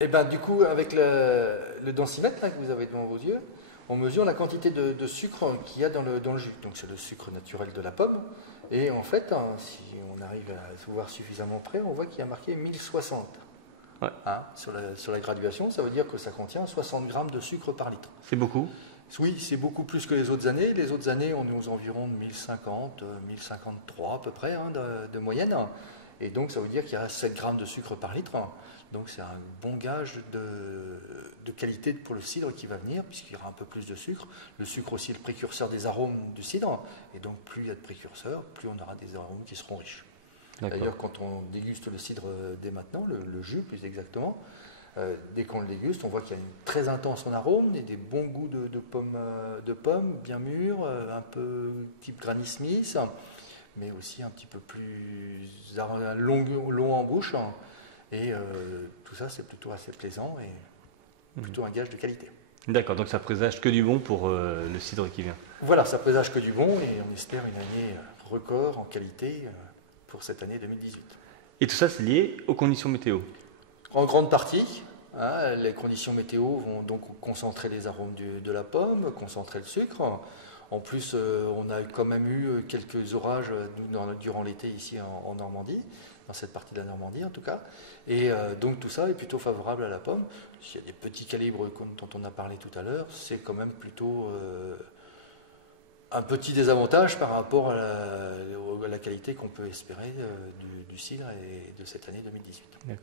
Et ben, du coup, avec le densimètre là, que vous avez devant vos yeux, on mesure la quantité de sucre qu'il y a dans le jus. Donc c'est le sucre naturel de la pomme. Et en fait, hein, si on arrive à se voir suffisamment près, on voit qu'il y a marqué 1060. Ouais. Hein, sur la graduation, ça veut dire que ça contient 60 grammes de sucre par litre. C'est beaucoup. Oui, c'est beaucoup plus que les autres années. Les autres années, on est aux environs de 1050, 1053 à peu près hein, de moyenne. Et donc, ça veut dire qu'il y a 7 grammes de sucre par litre. Donc, c'est un bon gage de qualité pour le cidre qui va venir, puisqu'il y aura un peu plus de sucre. Le sucre aussi est le précurseur des arômes du cidre. Et donc, plus il y a de précurseurs, plus on aura des arômes qui seront riches. D'ailleurs, quand on déguste le cidre dès maintenant, le jus plus exactement, dès qu'on le déguste, on voit qu'il y a une très intense en arôme et des bons goûts de pommes bien mûres, un peu type Granny Smith, mais aussi un petit peu plus long en bouche. Et tout ça, c'est plutôt assez plaisant et plutôt un gage de qualité. D'accord, donc ça présage que du bon pour le cidre qui vient. Voilà, ça présage que du bon et on espère une année record en qualité pour cette année 2018. Et tout ça, c'est lié aux conditions météo. En grande partie, hein, les conditions météo vont donc concentrer les arômes de la pomme, concentrer le sucre. En plus, on a quand même eu quelques orages durant l'été ici en Normandie, dans cette partie de la Normandie en tout cas. Et donc tout ça est plutôt favorable à la pomme. S'il y a des petits calibres dont on a parlé tout à l'heure, c'est quand même plutôt un petit désavantage par rapport à la qualité qu'on peut espérer du cidre et de cette année 2018.